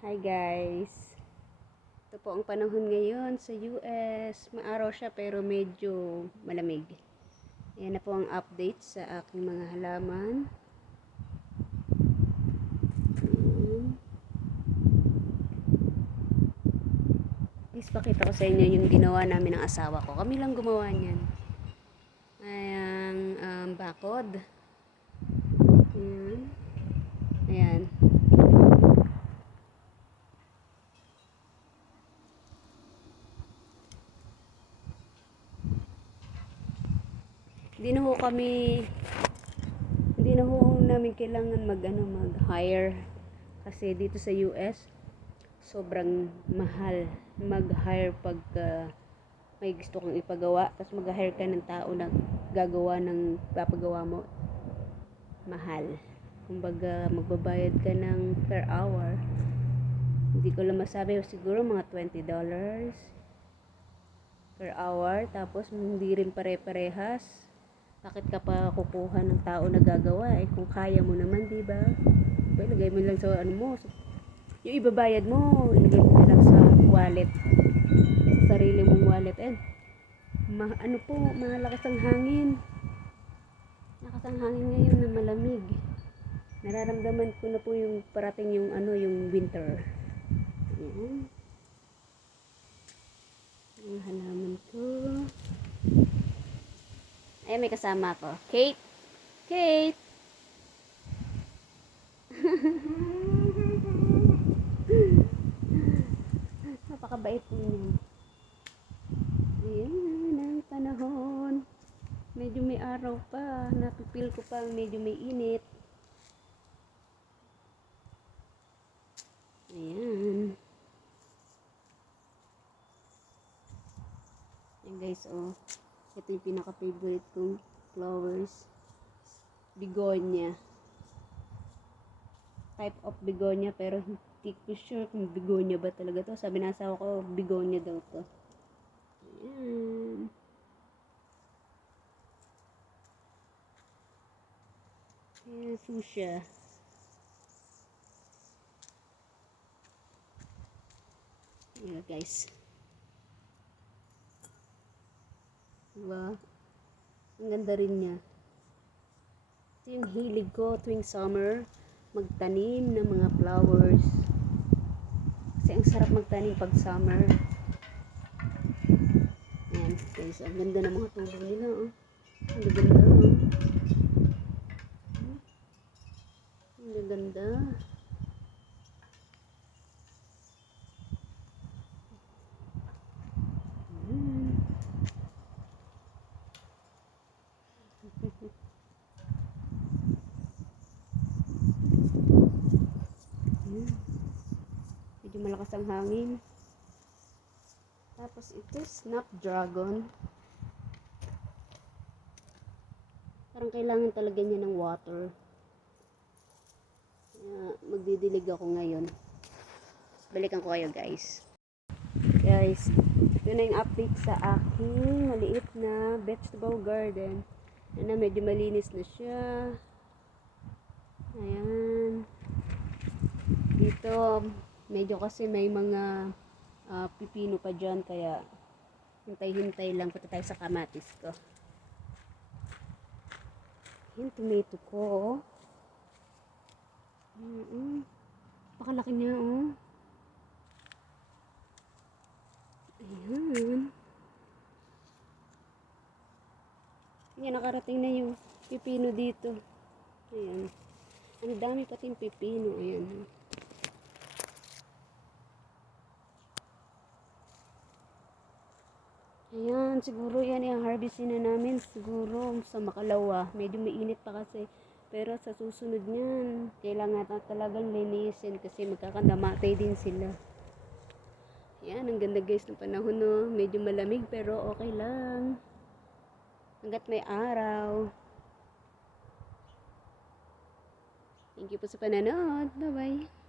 Hi guys! Ito po ang panahon ngayon sa US. Maaraw siya pero medyo malamig. Ayan na po ang update sa aking mga halaman. Please pakita ko sa inyo yung ginawa namin ng asawa ko. Kami lang gumawa niyan. Ayan, bakod. Ayan. Ayan. Hindi na ho namin kailangan mag-hire kasi dito sa US sobrang mahal mag-hire pag may gusto kang ipagawa, tapos mag-hire ka ng tao na gagawa ng papagawa mo, mahal. Kumbaga magbabayad ka ng per hour, hindi ko lang masabi, siguro mga $20 per hour, tapos hindi rin pare-parehas. Bakit ka pa kukuha ng tao na gagawa kung kaya mo naman, di ba? Ilagay mo lang sa mo, yung ibabayad mo, ilagay mo lang sa wallet, sa sarili mong wallet. Malakas ang hangin. Lakas ang hangin ngayon na malamig. Nararamdaman ko na po yung parating yung winter. Ayan. Ang halaman ko. Ayan, may kasama ko. Kate! Kate! Napakabait po niya. Ayan, ang panahon. Medyo may araw pa. Napipil ko pa medyo may init. Ayan. Ayan guys, ito yung pinaka-favorite kong flowers. Begonia. Type of begonia, pero hindi ko sure kung begonia ba talaga to. Sabi ng asawa ko, begonia daw to. Ayan. Ayan, fuchsia. Ayan guys. Diba? Ang ganda rin niya. Ito yung hilig ko tuwing summer, magtanim ng mga flowers. Kasi ang sarap magtanim pag summer. Ayan guys, ang ganda ng mga tubo nila. Ang ganda. Ang ganda. Medyo malakas ang hangin. Tapos ito, snapdragon. Parang kailangan talaga niya ng water. Magdidilig ako ngayon. Balikan ko kayo guys. Guys, ito na yung update sa aking maliit na vegetable garden. Ayan na, medyo malinis na siya. Ayan. Dito, medyo kasi may mga pipino pa dyan, kaya hintay-hintay lang. Punta tayo sa kamatis ko. Yung tomato ko. Pakalaki niya, Ayan. Ayan, nakarating na yung pipino dito. Ayan. Ang dami pating pipino. Ayan. Ayan, siguro yan yung harvestin na namin. Siguro sa makalawa. Medyo mainit pa kasi. Pero sa susunod niyan, kailangan na talagang linisin kasi magkakandamatay din sila. Ayan, ang ganda guys ng panahon, no? Medyo malamig pero okay lang. Hanggat may araw. Thank you po sa panonood. Bye-bye.